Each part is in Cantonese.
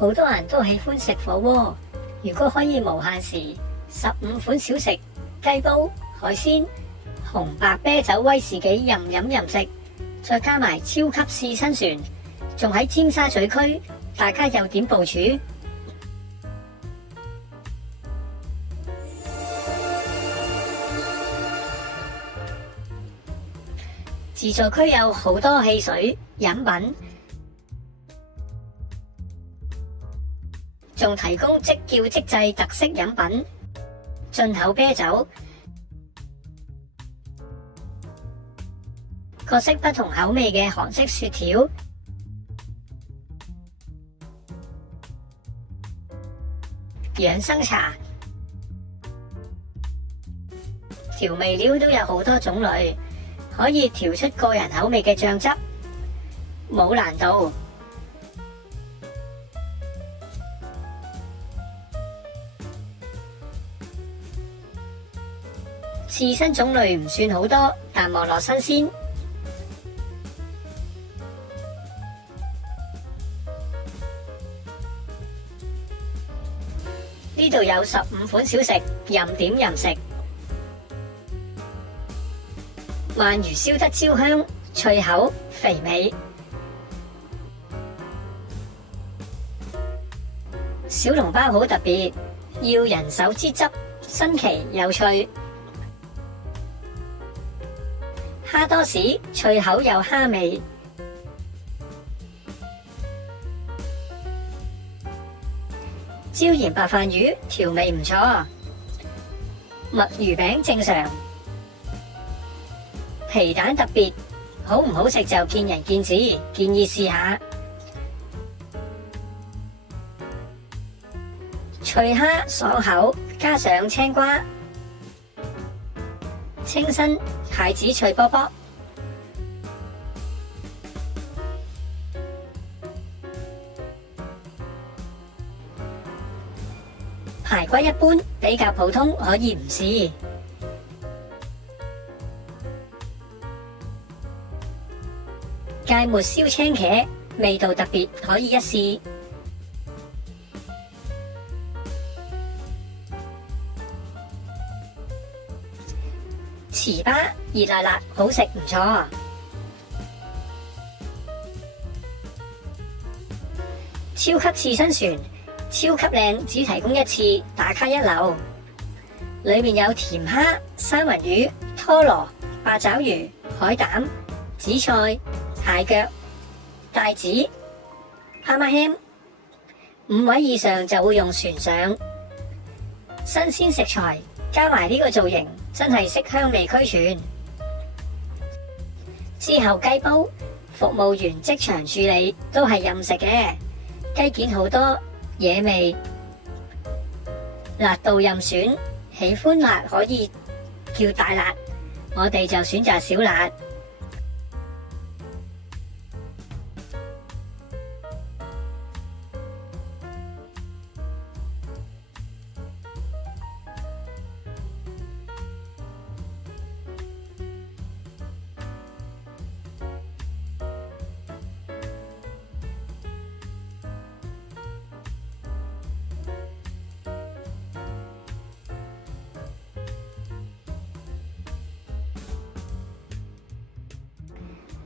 好多人都喜歡食火鍋，如果可以無限時15款小食、雞煲、海鮮、紅白啤酒、威士忌任飲任食，再加埋超級試身船，仲喺尖沙咀區，大家又點部署？自助區有好多汽水、飲品，仲提供即叫即製特色飲品、進口啤酒，各式不同口味嘅韓式雪條、養生茶，調味料都有好多種類，可以調出個人口味嘅醬汁，冇難度。刺身種類唔算好多，但望落新鮮。呢度有15款小食，任點任食。鰻魚燒得焦香、脆口、肥美。小籠包好特別，要人手擠汁，新奇有趣。蝦多士脆口有蝦味。椒鹽白飯魚調味唔錯。墨魚餅正常。皮蛋特別，好唔好食就見仁見智，建議試下。脆蝦爽口，加上青瓜，清新蟹子脆卜卜。排骨一般，比較普通，可以唔試。芥末燒青茄，味道特別，可以一試。糍粑熱辣辣，好食唔錯。超級刺身船，超級靚，只提供一次，打卡一流。裏面有甜蝦、三文魚、拖羅、八爪魚、海膽、紫菜、蟹腳、帶子、哈馬謙，5位以上就會用船上。新鮮食材加埋呢個造型，真係色香味俱全。之後雞煲，服務員即場處理，都係任食嘅。雞件好多，惹味，辣度任選，喜歡辣可以叫大辣，我哋就選擇小辣。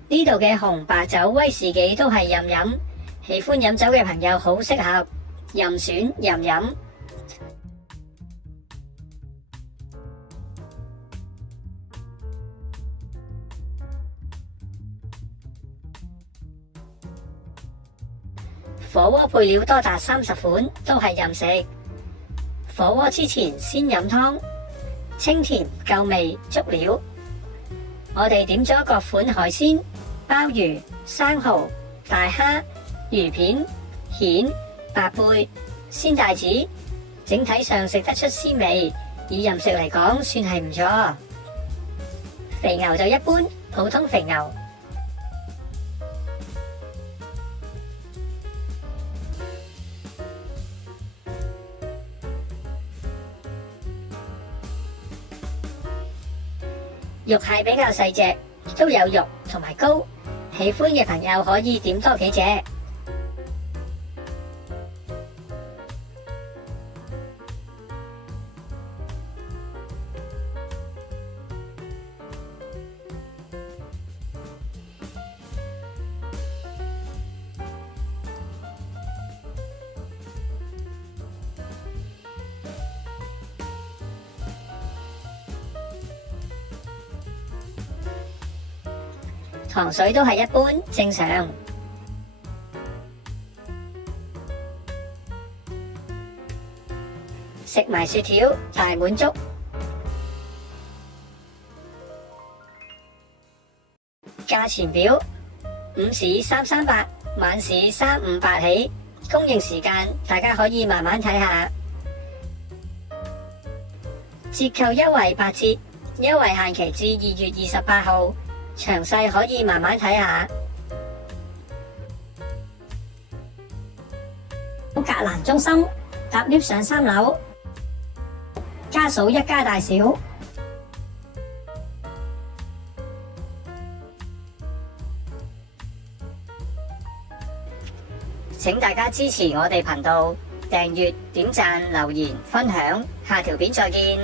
呢度嘅紅白酒、威士忌都係任飲，喜歡飲酒嘅朋友好適合，任選任飲。火鍋配料多達30款，都係任食。火鍋之前先飲湯，清甜夠味足料。我哋點咗各款海鮮。鮑魚、生蠔、大蝦、魚片、蜆、白貝、鮮帶子，整體上食得出鮮味，以任食嚟講算係唔錯。肥牛就一般，普通肥牛。肉蟹比較細隻，都有肉同埋膏。喜歡嘅朋友可以點多幾隻。糖水都係一般正常。食埋雪條大滿足。價錢表：午市338，晚市358起。供應時間大家可以慢慢睇下。折扣優惠8折，優惠限期至2月28號，詳細可以慢慢睇下。格蘭中心搭 lift 上3樓，家嫂一家大小。請大家支持我哋頻道，訂閱、點讚、留言、分享，下條片再見。